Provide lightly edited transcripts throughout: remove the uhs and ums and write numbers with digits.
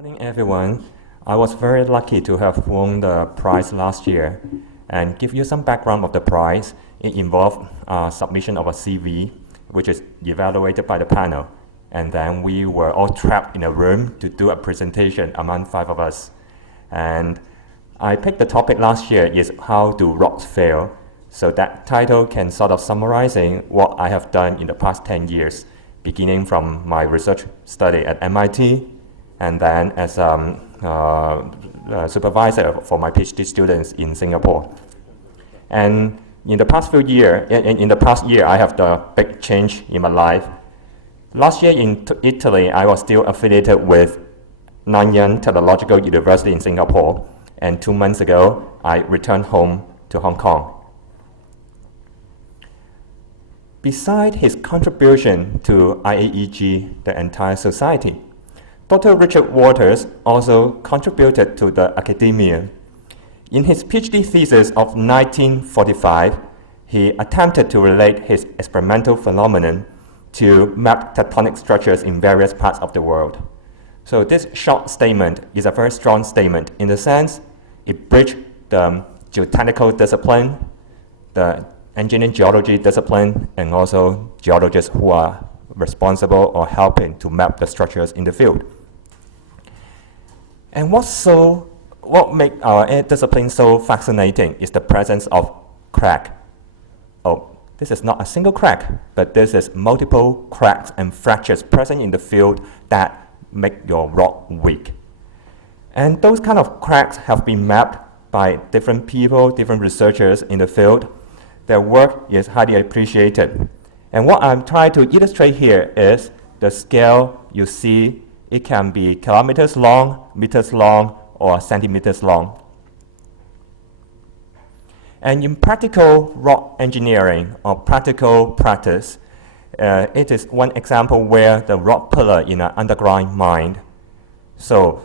Morning, everyone. I was very lucky to have won the prize last year. And give you some background of the prize, it involved submission of a CV, which is evaluated by the panel. And then we were all trapped in a room to do a presentation among 5 of us. And I picked the topic last year is how do rocks fail? So that title can sort of summarizing what I have done in the past 10 years, beginning from my research study at MIT, and then as a supervisor for my PhD students in Singapore. And in the past year, I have the big change in my life. Last year in Italy, I was still affiliated with Nanyang Technological University in Singapore, and 2 months ago, I returned home to Hong Kong. Beside his contribution to IAEG, the entire society, Dr. Richard Waters also contributed to the academia. In his PhD thesis of 1945, he attempted to relate his experimental phenomenon to map tectonic structures in various parts of the world. So this short statement is a very strong statement in the sense it bridged the geotechnical discipline, the engineering geology discipline, and also geologists who are responsible or helping to map the structures in the field. And what makes our discipline so fascinating is the presence of crack. Oh, this is not a single crack, but this is multiple cracks and fractures present in the field that make your rock weak. And those kind of cracks have been mapped by different people, different researchers in the field. Their work is highly appreciated. And what I'm trying to illustrate here is the scale you see. It can be kilometers long, meters long, or centimeters long. And in practical rock engineering or practical practice, it is one example where the rock pillar in an underground mine. So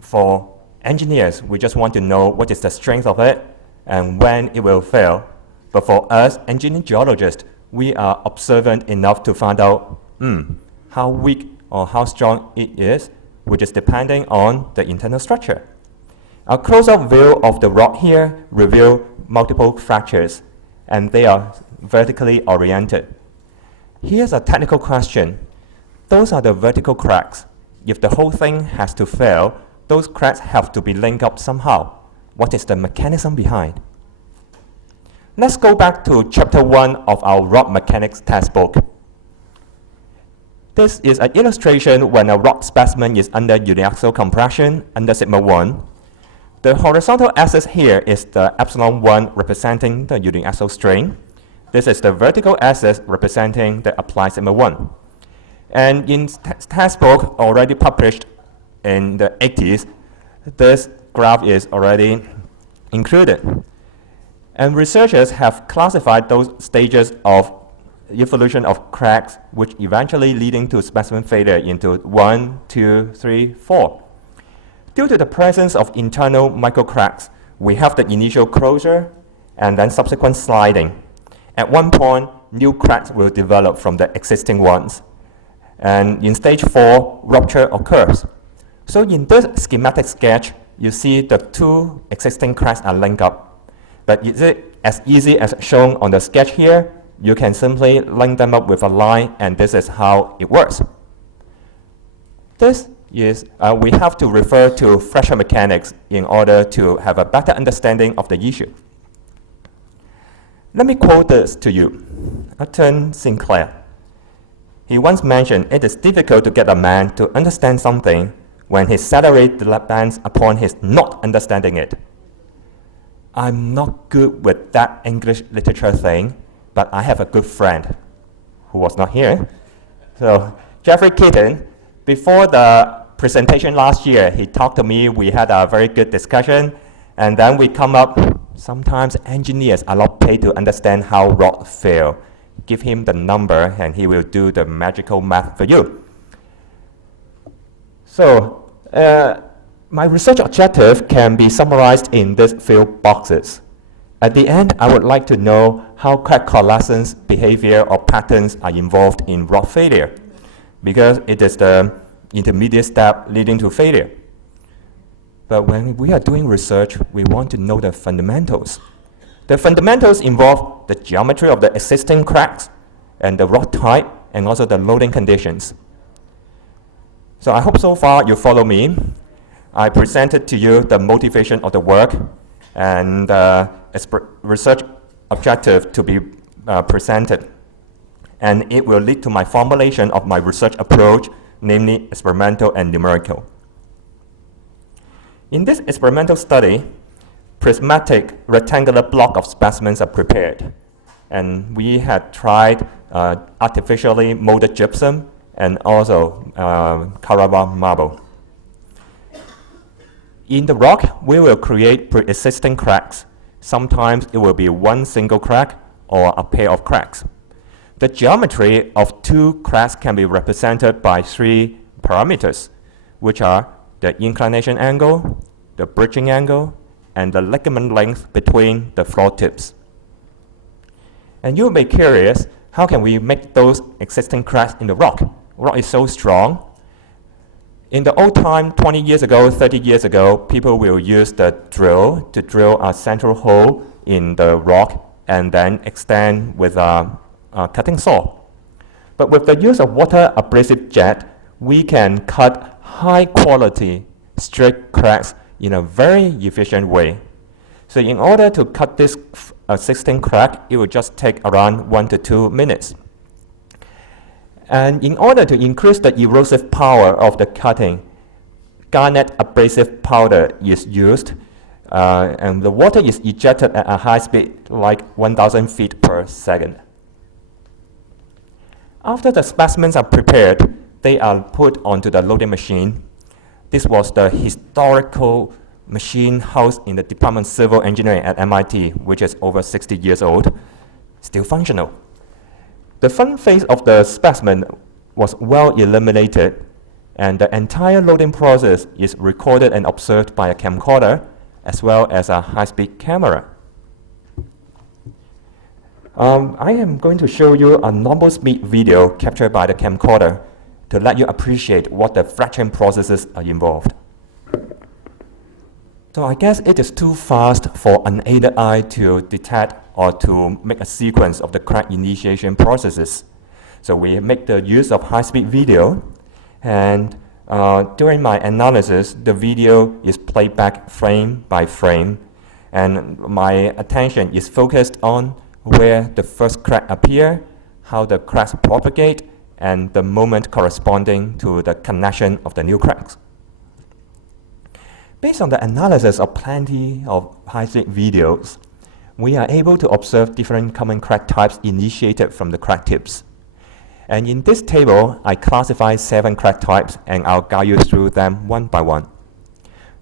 for engineers, we just want to know what is the strength of it and when it will fail. But for us engineering geologists, we are observant enough to find out how weak or how strong it is, which is depending on the internal structure. A close-up view of the rock here reveals multiple fractures, and they are vertically oriented. Here's a technical question. Those are the vertical cracks. If the whole thing has to fail, those cracks have to be linked up somehow. What is the mechanism behind? Let's go back to chapter 1 of our rock mechanics textbook. This is an illustration when a rock specimen is under uniaxial compression under sigma 1. The horizontal axis here is the epsilon 1 representing the uniaxial strain. This is the vertical axis representing the applied sigma 1. And in textbook already published in the 80s, this graph is already included. And researchers have classified those stages of evolution of cracks, which eventually leading to specimen failure into 1, 2, 3, 4. Due to the presence of internal microcracks, we have the initial closure and then subsequent sliding. At one point, new cracks will develop from the existing ones. And in stage 4, rupture occurs. So in this schematic sketch, you see the 2 existing cracks are linked up. But is it as easy as shown on the sketch here? You can simply link them up with a line, and this is how it works. This is, we have to refer to fracture mechanics in order to have a better understanding of the issue. Let me quote this to you. Upton Sinclair. He once mentioned, "It is difficult to get a man to understand something when his salary depends upon his not understanding it." I'm not good with that English literature thing, but I have a good friend who was not here. So Jeffrey Keaton, before the presentation last year, he talked to me. We had a very good discussion, and then we come up, sometimes engineers are not paid to understand how rocks fail. Give him the number and he will do the magical math for you. So my research objective can be summarized in these few boxes. At the end, I would like to know how crack coalescence behavior or patterns are involved in rock failure, because it is the intermediate step leading to failure. But when we are doing research, we want to know the fundamentals. The fundamentals involve the geometry of the existing cracks and the rock type and also the loading conditions. So I hope so far you follow me. I presented to you the motivation of the work and research objective to be presented. And it will lead to my formulation of my research approach, namely experimental and numerical. In this experimental study, prismatic rectangular block of specimens are prepared. And we had tried artificially molded gypsum and also Carrara marble. In the rock, we will create pre-existing cracks. Sometimes it will be one single crack or a pair of cracks. The geometry of two cracks can be represented by three parameters, which are the inclination angle, the bridging angle, and the ligament length between the floor tips. And you may be curious, how can we make those existing cracks in the rock? Rock is so strong. In the old time, 20 years ago, 30 years ago, people will use the drill to drill a central hole in the rock and then extend with a cutting saw. But with the use of water abrasive jet, we can cut high quality straight cracks in a very efficient way. So in order to cut this existing crack, it will just take around 1 to 2 minutes. And in order to increase the erosive power of the cutting, garnet abrasive powder is used, and the water is ejected at a high speed, like 1,000 feet per second. After the specimens are prepared, they are put onto the loading machine. This was the historical machine housed in the Department of Civil Engineering at MIT, which is over 60 years old, still functional. The front face of the specimen was well illuminated, and the entire loading process is recorded and observed by a camcorder as well as a high-speed camera. I am going to show you a normal speed video captured by the camcorder to let you appreciate what the fracturing processes are involved. So I guess it is too fast for unaided eye to detect or to make a sequence of the crack initiation processes. So we make the use of high-speed video, and during my analysis, the video is played back frame by frame, and my attention is focused on where the first crack appear, how the cracks propagate, and the moment corresponding to the connection of the new cracks. Based on the analysis of plenty of high-speed videos, we are able to observe different common crack types initiated from the crack tips. And in this table, I classify 7 crack types, and I'll guide you through them one by one.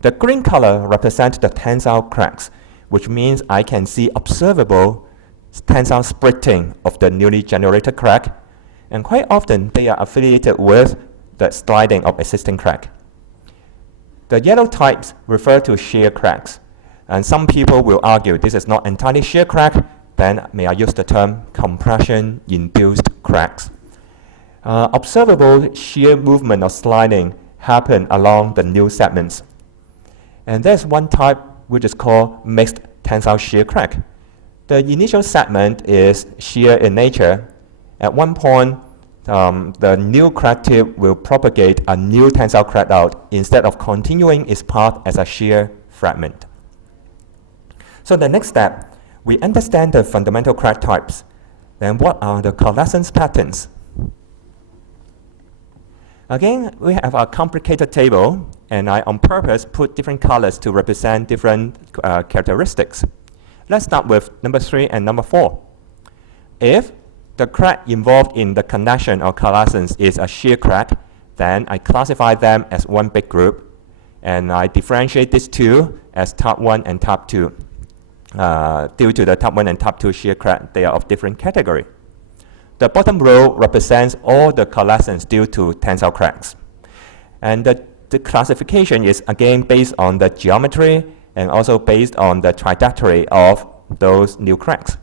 The green color represents the tensile cracks, which means I can see observable tensile splitting of the newly generated crack, and quite often they are affiliated with the sliding of existing crack. The yellow types refer to shear cracks, and some people will argue this is not entirely shear crack, then may I use the term compression-induced cracks. Observable shear movement or sliding happen along the new segments. And there's one type which is called mixed tensile shear crack. The initial segment is shear in nature. At one point, the new crack tip will propagate a new tensile crack out instead of continuing its path as a shear fragment. So the next step, we understand the fundamental crack types. Then what are the coalescence patterns? Again, we have a complicated table, and I on purpose put different colors to represent different characteristics. Let's start with number 3 and number 4. If the crack involved in the connection or coalescence is a shear crack, then I classify them as one big group, and I differentiate these two as type 1 and type 2. Due to the type 1 and type 2 shear crack, they are of different category. The bottom row represents all the coalescence due to tensile cracks. And the classification is again based on the geometry and also based on the trajectory of those new cracks.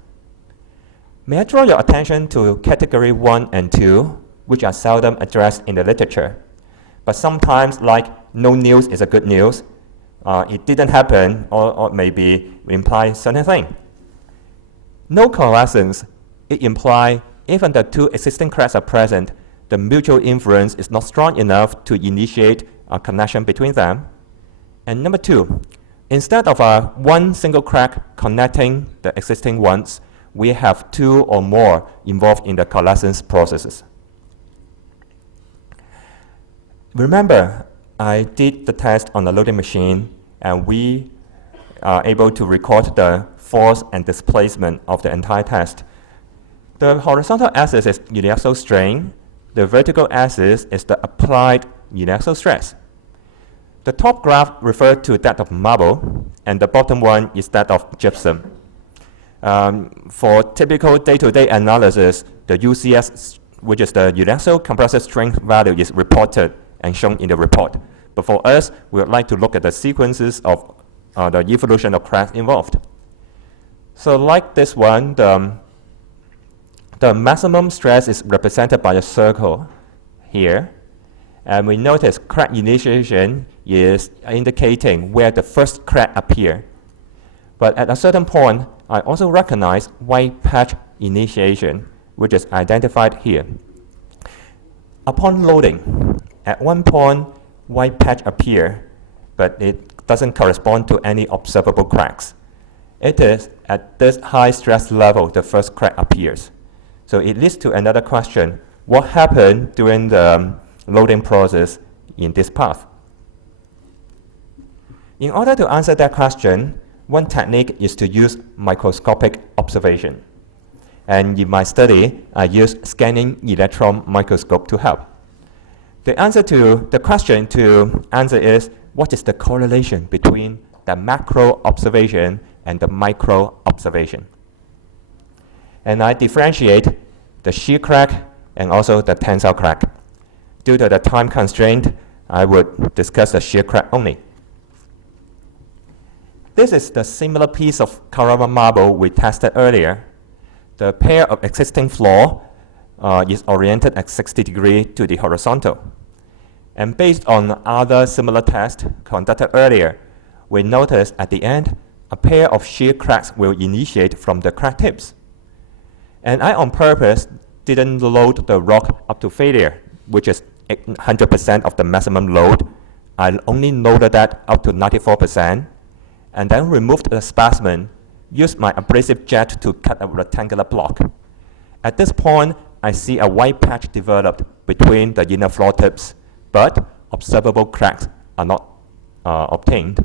May I draw your attention to category 1 and 2, which are seldom addressed in the literature. But sometimes, like no news is a good news, it didn't happen, or maybe imply certain thing. No coalescence, it implies even the two existing cracks are present, the mutual influence is not strong enough to initiate a connection between them. And number two, instead of one single crack connecting the existing ones, we have two or more involved in the coalescence processes. Remember, I did the test on the loading machine, and we are able to record the force and displacement of the entire test. The horizontal axis is uniaxial strain. The vertical axis is the applied uniaxial stress. The top graph refers to that of marble, and the bottom one is that of gypsum. For typical day-to-day analysis, the UCS, which is the uniaxial compressive strength value, is reported and shown in the report. But for us, we would like to look at the sequences of the evolution of cracks involved. So like this one, the maximum stress is represented by a circle here. And we notice crack initiation is indicating where the first crack appears. But at a certain point, I also recognize white patch initiation, which is identified here. Upon loading, at one point, white patch appears, but it doesn't correspond to any observable cracks. It is at this high stress level the first crack appears. So it leads to another question: what happened during the loading process in this path? In order to answer that question, one technique is to use microscopic observation. And in my study, I used scanning electron microscope to help. The question to answer is, what is the correlation between the macro observation and the micro observation? And I differentiate the shear crack and also the tensile crack. Due to the time constraint, I would discuss the shear crack only. This is the similar piece of Carrara marble we tested earlier. The pair of existing floor is oriented at 60 degrees to the horizontal. And based on other similar tests conducted earlier, we noticed at the end, a pair of shear cracks will initiate from the crack tips. And I on purpose didn't load the rock up to failure, which is 100% of the maximum load. I only loaded that up to 94%, and then removed the specimen, used my abrasive jet to cut a rectangular block. At this point, I see a white patch developed between the inner floor tips, but observable cracks are not obtained.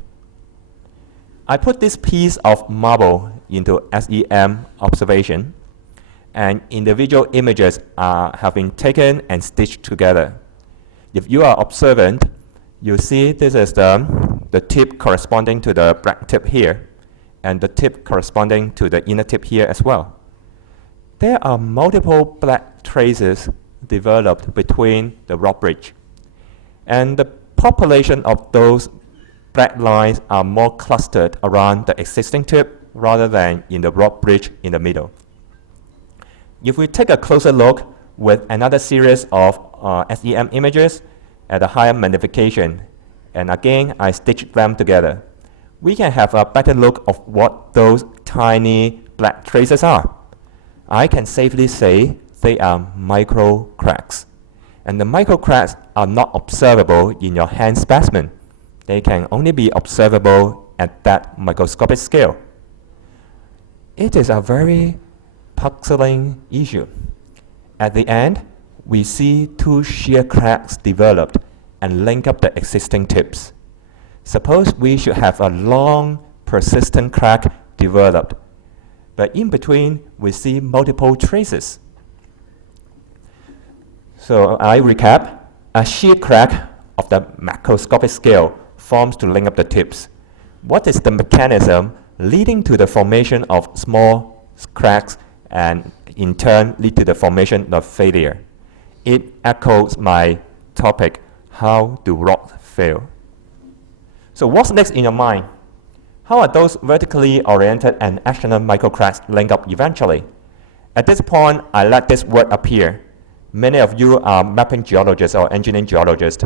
I put this piece of marble into SEM observation, and individual images have been taken and stitched together. If you are observant, you see this is the tip corresponding to the black tip here, and the tip corresponding to the inner tip here as well. There are multiple black traces developed between the rock bridge, and the population of those black lines are more clustered around the existing tip rather than in the rock bridge in the middle. If we take a closer look with another series of SEM images at a higher magnification, and again I stitch them together, we can have a better look of what those tiny black traces are. I can safely say they are micro cracks. And the micro cracks are not observable in your hand specimen. They can only be observable at that microscopic scale. It is a very puzzling issue. At the end, we see two shear cracks developed and link up the existing tips. Suppose we should have a long, persistent crack developed, but in between, we see multiple traces. So I recap, a shear crack of the macroscopic scale forms to link up the tips. What is the mechanism leading to the formation of small cracks and in turn lead to the formation of failure? It echoes my topic, how do rocks fail? So what's next in your mind? How are those vertically oriented and actional microcracks link up eventually? At this point, I let this word appear. Many of you are mapping geologists or engineering geologists,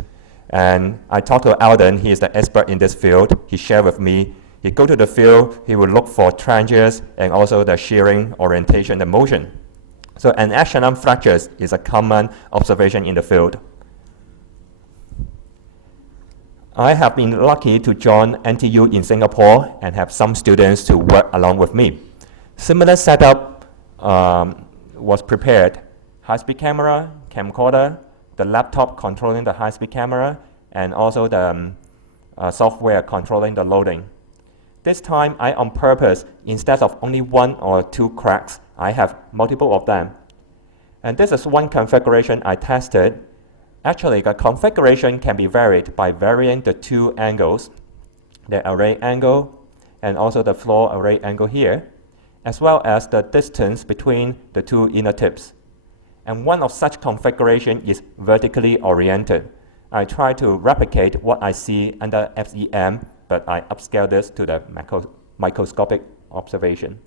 And I talked to Alden, he is the expert in this field. He shared with me, he go to the field, he will look for tranches and also the shearing, orientation, and motion. So an echelon fractures is a common observation in the field. I have been lucky to join NTU in Singapore and have some students to work along with me. Similar setup was prepared. High-speed camera, camcorder, the laptop controlling the high-speed camera, and also the software controlling the loading. This time, I on purpose, instead of only one or two cracks, I have multiple of them. And this is one configuration I tested. Actually, the configuration can be varied by varying the two angles, the array angle and also the floor array angle here, as well as the distance between the two inner tips. And one of such configuration is vertically oriented. I try to replicate what I see under FEM, but I upscale this to the microscopic observation.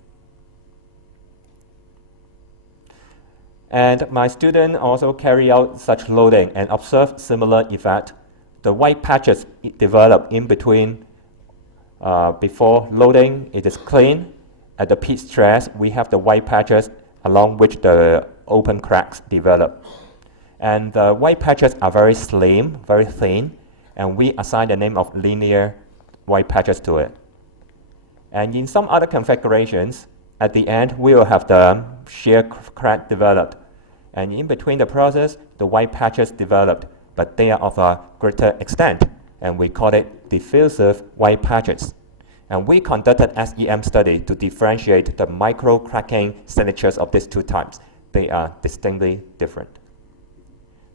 And my student also carry out such loading and observe similar effect. The white patches develop in between. Before loading, it is clean. At the peak stress, we have the white patches along which the open cracks develop. And the white patches are very slim, very thin, and we assign the name of linear white patches to it. And in some other configurations, at the end, we will have the shear crack developed. And in between the process, the white patches developed, but they are of a greater extent, and we call it diffusive white patches. And we conducted SEM study to differentiate the micro-cracking signatures of these two types. They are distinctly different.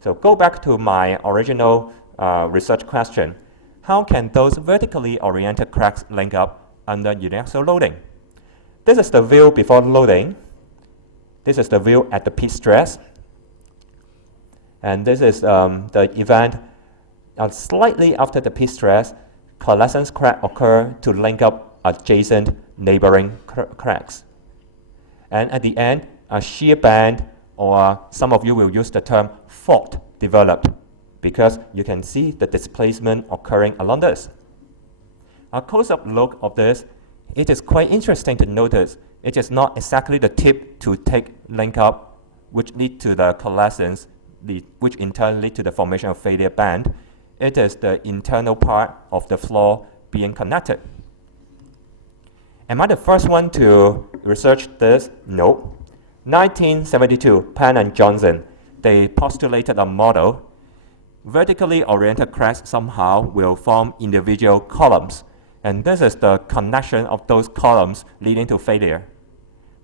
So go back to my original research question. How can those vertically oriented cracks link up under uniaxial loading? This is the view before loading. This is the view at the peak stress. And this is the event slightly after the peak stress. Coalescence crack occur to link up adjacent neighboring cracks. And at the end, a shear band, or some of you will use the term fault, developed because you can see the displacement occurring along this. A close-up look of this, it is quite interesting to notice it is not exactly the tip to take link up, which lead to the coalescence, which in turn lead to the formation of failure band. It is the internal part of the floor being connected. Am I the first one to research this? No. 1972, Penn and Johnson, they postulated a model. Vertically oriented cracks somehow will form individual columns, and this is the connection of those columns leading to failure.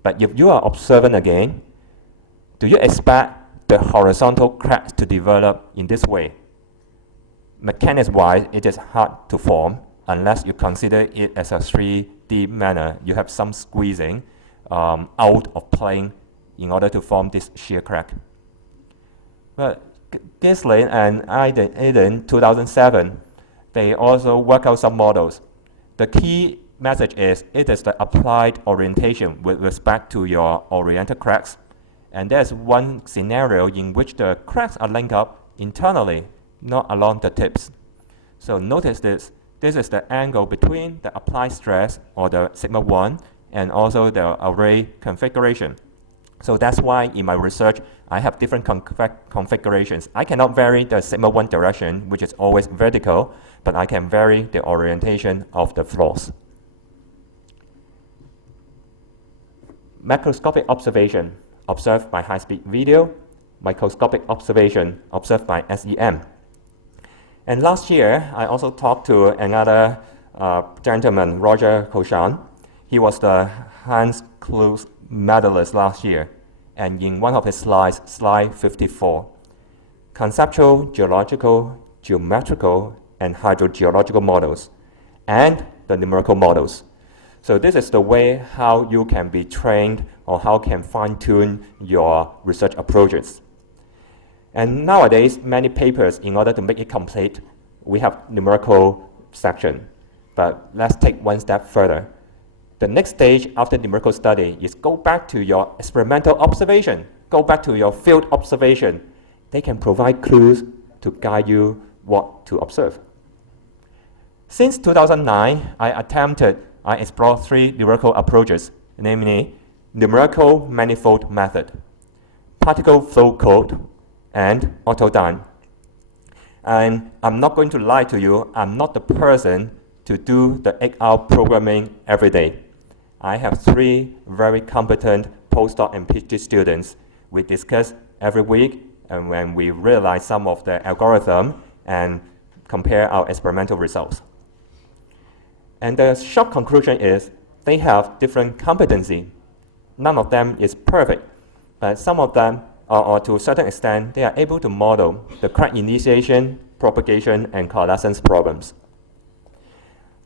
But if you are observant again, do you expect the horizontal cracks to develop in this way? Mechanics-wise, it is hard to form unless you consider it as a 3D manner. You have some squeezing out of plane in order to form this shear crack. But Gislin and Aiden, 2007, they also work out some models. The key message is it is the applied orientation with respect to your oriented cracks. And there's one scenario in which the cracks are linked up internally, not along the tips. So notice this. This is the angle between the applied stress, or the sigma 1, and also the array configuration. So that's why in my research, I have different configurations. I cannot vary the sigma 1 direction, which is always vertical, but I can vary the orientation of the floors. Macroscopic observation observed by high-speed video, microscopic observation observed by SEM. And last year, I also talked to another gentleman, Roger Cochin. He was the Hans Kluge medalist last year. And in one of his slides, slide 54, conceptual, geological, geometrical, and hydrogeological models, and the numerical models. So this is the way how you can be trained or how can fine-tune your research approaches. And nowadays, many papers, in order to make it complete, we have numerical section. But let's take one step further. The next stage after numerical study is go back to your experimental observation, go back to your field observation. They can provide clues to guide you what to observe. Since 2009, I explored three numerical approaches, namely numerical manifold method, particle flow code, and autodyne. And I'm not going to lie to you, I'm not the person to do the 8-hour programming every day. I have three very competent postdoc and PhD students. We discuss every week, and when we realize some of the algorithm and compare our experimental results. And the short conclusion is they have different competency. None of them is perfect, but some of them, or to a certain extent, they are able to model the crack initiation, propagation, and coalescence problems.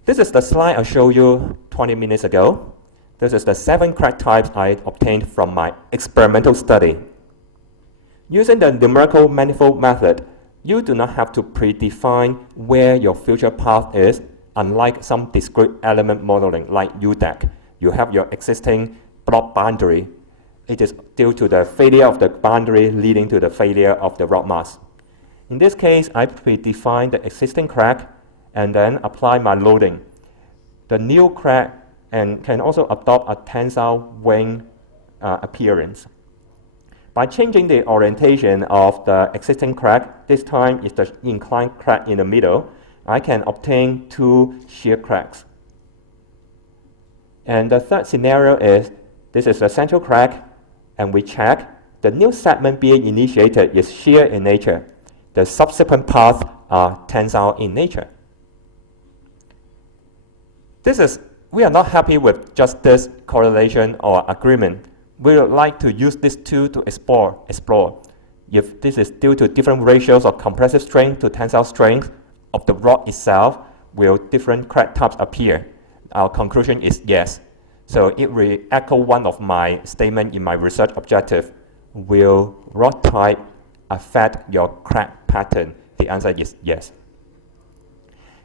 This is the slide I showed you 20 minutes ago. This is the 7 crack types I obtained from my experimental study. Using the numerical manifold method, you do not have to predefine where your future path is, unlike some discrete element modeling like UDAC. You have your existing block boundary. It is due to the failure of the boundary leading to the failure of the rock mass. In this case, I predefine the existing crack and then apply my loading. The new crack and can also adopt a tensile Woung appearance. By changing the orientation of the existing crack, this time is the inclined crack in the middle, I can obtain 2 shear cracks. And the third scenario is, this is the central crack, and we check the new segment being initiated is shear in nature. The subsequent paths are tensile in nature. We are not happy with just this correlation or agreement. We would like to use this tool to explore if this is due to different ratios of compressive strength to tensile strength of the rock itself, will different crack types appear? Our conclusion is yes. So it will echo one of my statements in my research objective. Will rock type affect your crack pattern? The answer is yes.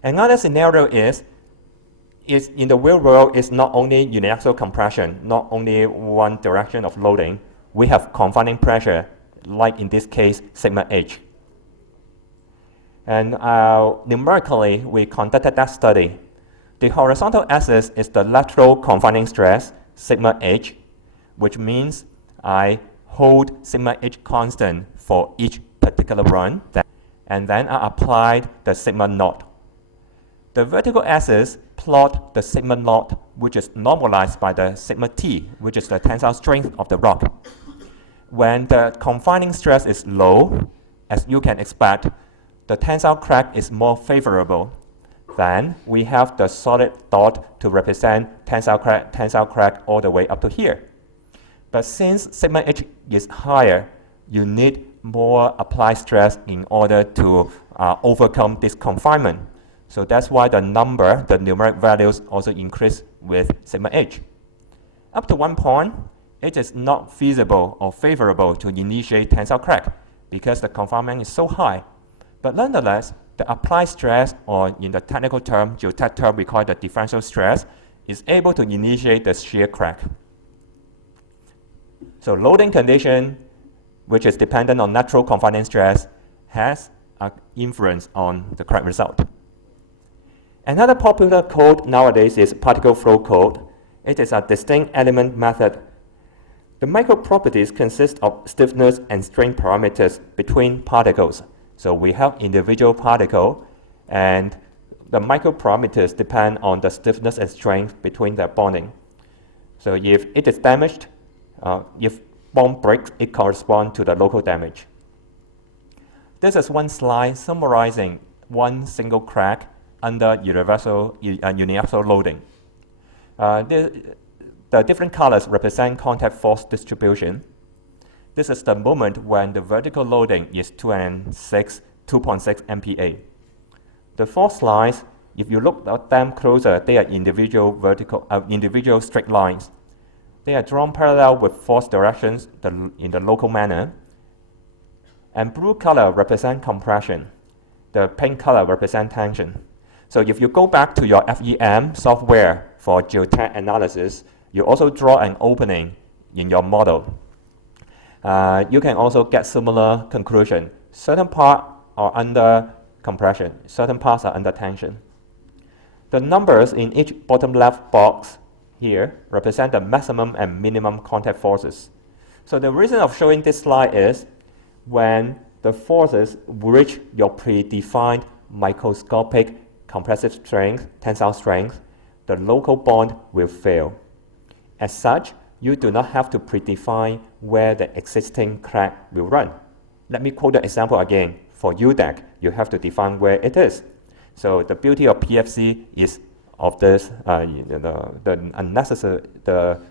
Another scenario is in the real world, it's not only uniaxial compression, not only one direction of loading. We have confining pressure, like in this case, sigma h. And numerically, we conducted that study. The horizontal axis is the lateral confining stress, sigma h, which means I hold sigma h constant for each particular run, and then I applied the sigma naught. The vertical axis plot the sigma naught, which is normalized by the sigma t, which is the tensile strength of the rock. When the confining stress is low, as you can expect, the tensile crack is more favorable. Then we have the solid dot to represent tensile crack all the way up to here. But since sigma h is higher, you need more applied stress in order to overcome this confinement. So that's why the numeric values also increase with sigma h. Up to one point, it is not feasible or favorable to initiate tensile crack because the confinement is so high. But nonetheless, the applied stress, or in the technical term, geotech term, we call it the differential stress, is able to initiate the shear crack. So loading condition, which is dependent on natural confining stress, has an influence on the crack result. Another popular code nowadays is particle flow code. It is a distinct element method. The micro properties consist of stiffness and strength parameters between particles. So we have individual particle, and the micro parameters depend on the stiffness and strength between their bonding. So if it is damaged, if bond breaks, it corresponds to the local damage. This is one slide summarizing one single crack under uniaxial loading. The different colors represent contact force distribution. This is the moment when the vertical loading is 2.6 MPa. The 4 slides, if you look at them closer, they are individual straight lines. They are drawn parallel with force directions in the local manner. And blue color represent compression. The pink color represent tension. So if you go back to your FEM software for geotech analysis, you also draw an opening in your model. You can also get similar conclusion. Certain parts are under compression. Certain parts are under tension. The numbers in each bottom left box here represent the maximum and minimum contact forces. So the reason of showing this slide is when the forces reach your predefined microscopic compressive strength, tensile strength, the local bond will fail. As such, you do not have to predefine where the existing crack will run. Let me quote the example again. For UDAC, you have to define where it is. So the beauty of PFC is of this, the unnecessary,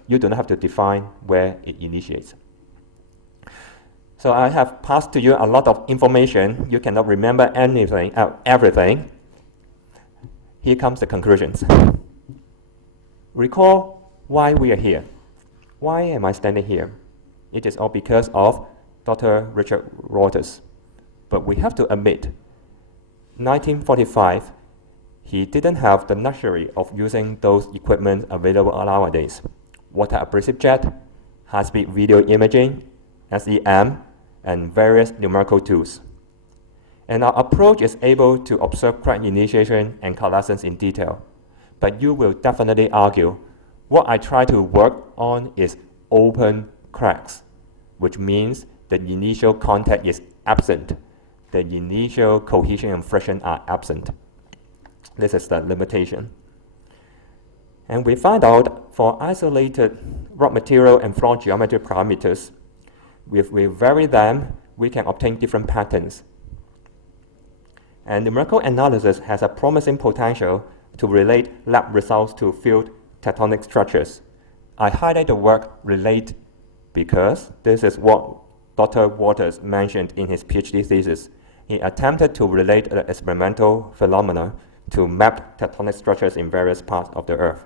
you do not have to define where it initiates. So I have passed to you a lot of information. You cannot remember anything, everything. Here comes the conclusions. Recall why we are here. Why am I standing here? It is all because of Dr. Richard Rortus. But we have to admit, 1945, he didn't have the luxury of using those equipment available nowadays. Water abrasive jet, high-speed video imaging, SEM, and various numerical tools. And our approach is able to observe crack initiation and coalescence in detail. But you will definitely argue, what I try to work on is open cracks, which means the initial contact is absent. The initial cohesion and friction are absent. This is the limitation. And we find out for isolated rock material and floor geometry parameters, if we vary them, we can obtain different patterns. And numerical analysis has a promising potential to relate lab results to field tectonic structures. I highlight the work relate because this is what Dr. Waters mentioned in his PhD thesis. He attempted to relate the experimental phenomena to map tectonic structures in various parts of the Earth.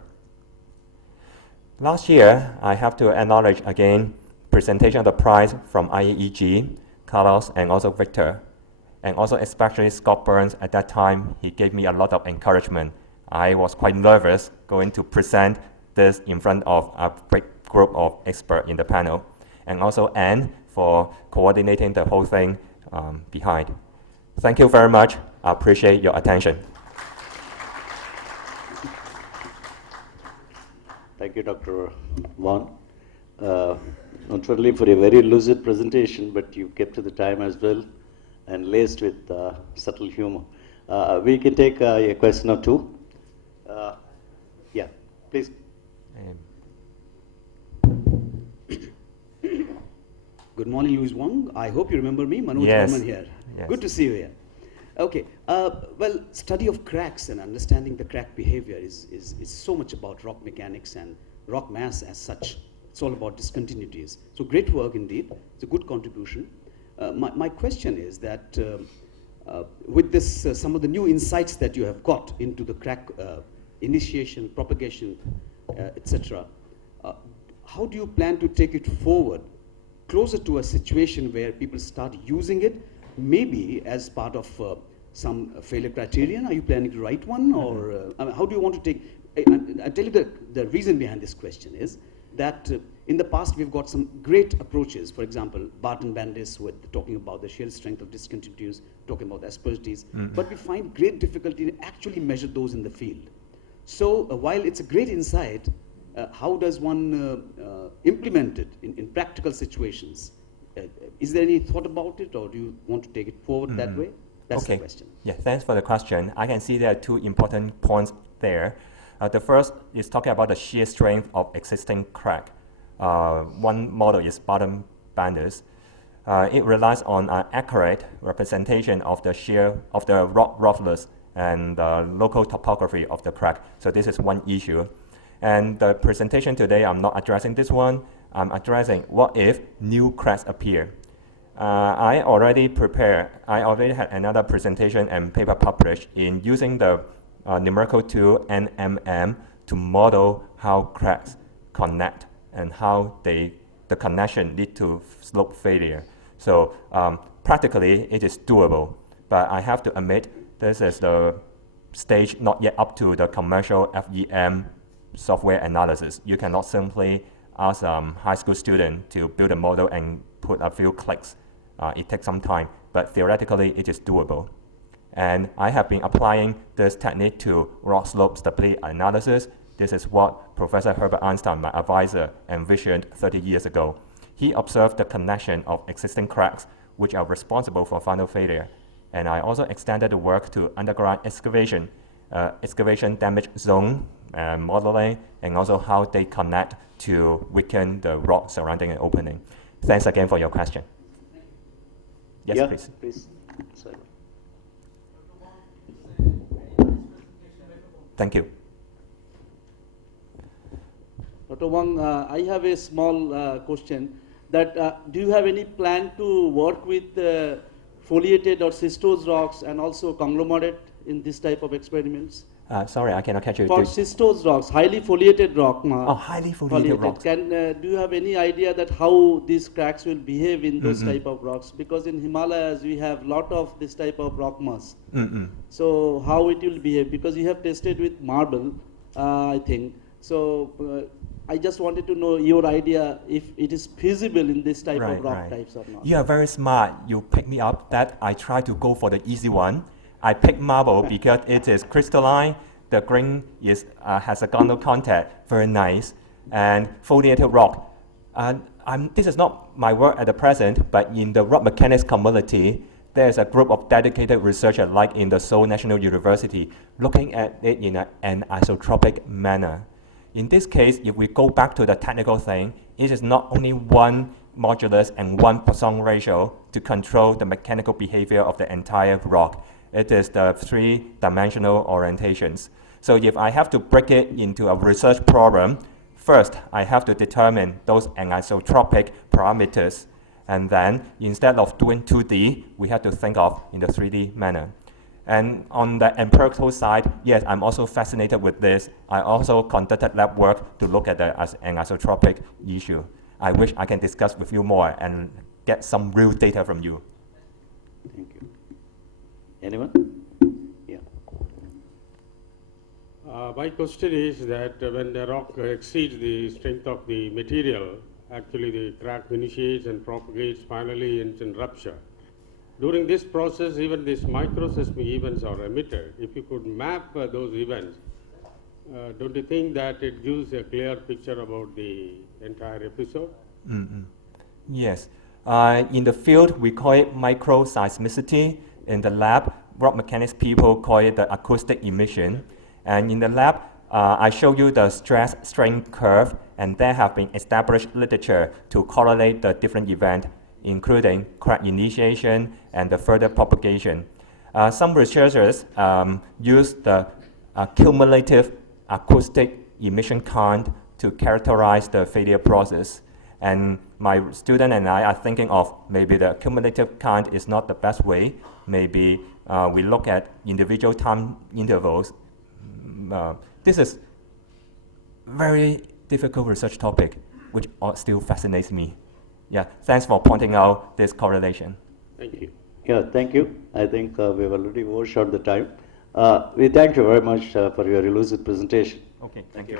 Last year, I have to acknowledge again presentation of the prize from IAEG, Carlos, and also Victor, and also especially Scott Burns. At that time, he gave me a lot of encouragement. I was quite nervous going to present this in front of a big group of experts in the panel, and also Anne for coordinating the whole thing behind. Thank you very much. I appreciate your attention. Thank you, Dr. Woung. Not only for a very lucid presentation, but you kept to the time as well and laced with subtle humor. We can take a question or two. Yeah, please. Good morning, Louis Woung. I hope you remember me, Manoj Yes. Burman here. Yes. Good to see you here. Okay, well, study of cracks and understanding the crack behavior is so much about rock mechanics and rock mass as such. It's all about discontinuities. So great work indeed. It's a good contribution. My question is that with this, some of the new insights that you have got into the crack initiation, propagation, etc., how do you plan to take it forward closer to a situation where people start using it, maybe as part of some failure criterion? Are you planning to write one, or I mean, how do you want to take? I tell you the reason behind this question is that in the past we've got some great approaches. For example, Barton Bandis with talking about the shear strength of discontinuities, talking about aspersities, but we find great difficulty in actually measure those in the field. So while it's a great insight, how does one implement it in practical situations? Is there any thought about it, or do you want to take it forward that way? That's Okay. the question. Yeah, thanks for the question. I can see there are two important points there. The first is talking about the shear strength of existing crack. One model is Barton Bandis. It relies on an accurate representation of the shear of the rock roughness and the local topography of the crack. So this is one issue. And the presentation today, I'm not addressing this one. I'm addressing what if new cracks appear. I already had another presentation and paper published in using the numerical tool NMM to model how cracks connect and how the connection lead to slope failure. So practically it is doable, but I have to admit this is the stage not yet up to the commercial FEM software analysis. You cannot simply ask a high school student to build a model and put a few clicks. It takes some time, but theoretically it is doable. And I have been applying this technique to rock slope stability analysis. This is what Professor Herbert Einstein, my advisor, envisioned 30 years ago. He observed the connection of existing cracks which are responsible for final failure. And I also extended the work to underground excavation, excavation damage zone modeling, and also how they connect to weaken the rock surrounding an opening. Thanks again for your question. Yes, yeah, please. please. Sorry. Thank you. Dr. Woung, I have a small question. That do you have any plan to work with foliated or schistose rocks and also conglomerate in this type of experiments? Sorry, I cannot catch you. For schistose rocks, highly foliated rock. Oh, highly foliated rocks. Do you have any idea that how these cracks will behave in those type of rocks? Because in Himalayas we have lot of this type of rock mass. So how it will behave? Because you have tested with marble, I think. So I just wanted to know your idea if it is feasible in this type of rock types or not. You are very smart. You pick me up that I try to go for the easy one. I pick marble because it is crystalline. The grain is has a gonal contact, very nice, and foliated rock. This is not my work at the present, but in the rock mechanics community, there is a group of dedicated researchers, like in the Seoul National University, looking at it in an isotropic manner. In this case, if we go back to the technical thing, it is not only one modulus and one Poisson ratio to control the mechanical behavior of the entire rock. It is the three-dimensional orientations. So if I have to break it into a research problem, first I have to determine those anisotropic parameters. And then instead of doing 2D, we have to think of in the 3D manner. And on the empirical side, yes, I'm also fascinated with this. I also conducted lab work to look at the anisotropic issue. I wish I can discuss with you more and get some real data from you. Thank you. Anyone? Yeah. My question is that when the rock exceeds the strength of the material, actually the crack initiates and propagates, finally ends in rupture. During this process, even these microseismic events are emitted. If you could map those events, don't you think that it gives a clear picture about the entire episode? Yes. In the field, we call it microseismicity. In the lab, rock mechanics people call it the acoustic emission. And in the lab, I show you the stress strain curve, and there have been established literature to correlate the different events, including crack initiation and the further propagation. Some researchers use the cumulative acoustic emission count to characterize the failure process. And my student and I are thinking of maybe the cumulative count is not the best way. Maybe we look at individual time intervals. This is very difficult research topic, which still fascinates me. Yeah, thanks for pointing out this correlation. Thank you. Yeah, thank you. I think we've already overshot the time. We thank you very much for your elusive presentation. Okay, thank you.